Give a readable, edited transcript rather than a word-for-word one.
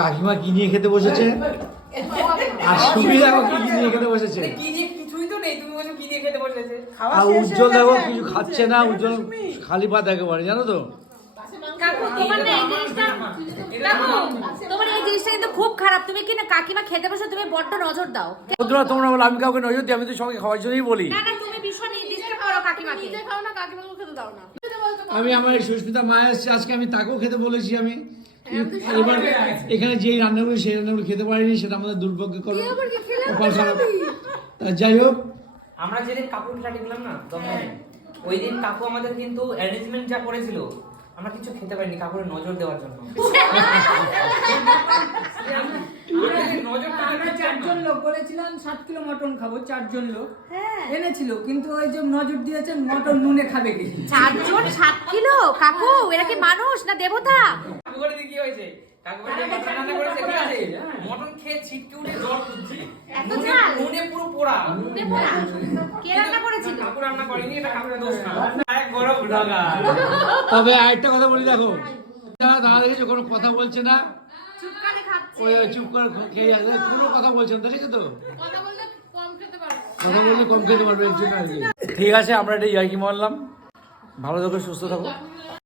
কাকিমা কি নিয়ে খেতে বসেছে আর সুবিধা কি নিয়ে খেতে বসেছে। আর উজ্জ্বল দেখো কিছু খাচ্ছে না, উজ্জ্বল খালি পাত একেবারে, জানো তো। তোমার এই জিনিসটা কিন্তু খুব খারাপ। তুমি কি না কাকিমা খেতে বসে তুমি বড্ড নজর দাও। বন্ধুরা তোমরা বলো আমি কাউকে নজর দিই, আমি তো সবাইকে খাওয়ার জন্যই বলি। না না, তুমি ভীষণ ডিস্টার্ব করো কাকিমাকে। নিজে খাও না, কাকিমাকে খেতে দাও না। আমি আমার সুস্মিতা মা এসছে আজকে, আমি তাকেও খেতে বলেছি। আমি এবার এখানে যেই রান্নাগুলো সেই রান্নাগুলো খেতে পারিনি, সেটা আমাদের দুর্ভাগ্য করো, কপাল খারাপ। তা যাই হোক, আমরা যেদিন কাকুর ফ্ল্যাটে গেলাম না দমদমে, ওই দিন কাকু আমাদের কিন্তু অ্যারেঞ্জমেন্ট যা করেছিল, আমরা কিছু খেতে পারিনি কাকুর নজর দেওয়ার জন্য। আমরা 4 জন লোক বলেছিলাম 7 কিলো মটন খাবো, 4 জন লোক এনেছিল, কিন্তু ওই যে নজর দিয়েছে মটন নুনে খাবে কি। 4 জন 7 কিলো? কাকু এরা কি মানুষ না দেবতা? কাকু করে কি হয়েছে, কাকু করে মটন রান্না করেছে, ঠিক আছে, মটন খেয়ে ছিটকে উঠে জল উঠছে, নুনে পুরো পোড়া। নুনে পোড়া? কে রান্না করেছিল? কাকু রান্না করেনি, এটা কাকুর দোষ না, এক বড় ব্লগার। তবে আরেকটা কথা বলি, দেখো দাদা দেখেছো কোনো কথা বলছে না, চুপ করে খাচ্ছে। ওই চুপ করে খেয়ে যাচ্ছে, কোনো কথা বলছে না, দেখেছো তো। কথা বললে কম খেতে পারবো। কথা বললে কম খেতে পারবে, এর জন্য আর কি। ঠিক আছে, আমরা এটা ইয়ার্কি মারলাম। ভালো থাকো, সুস্থ থাকো।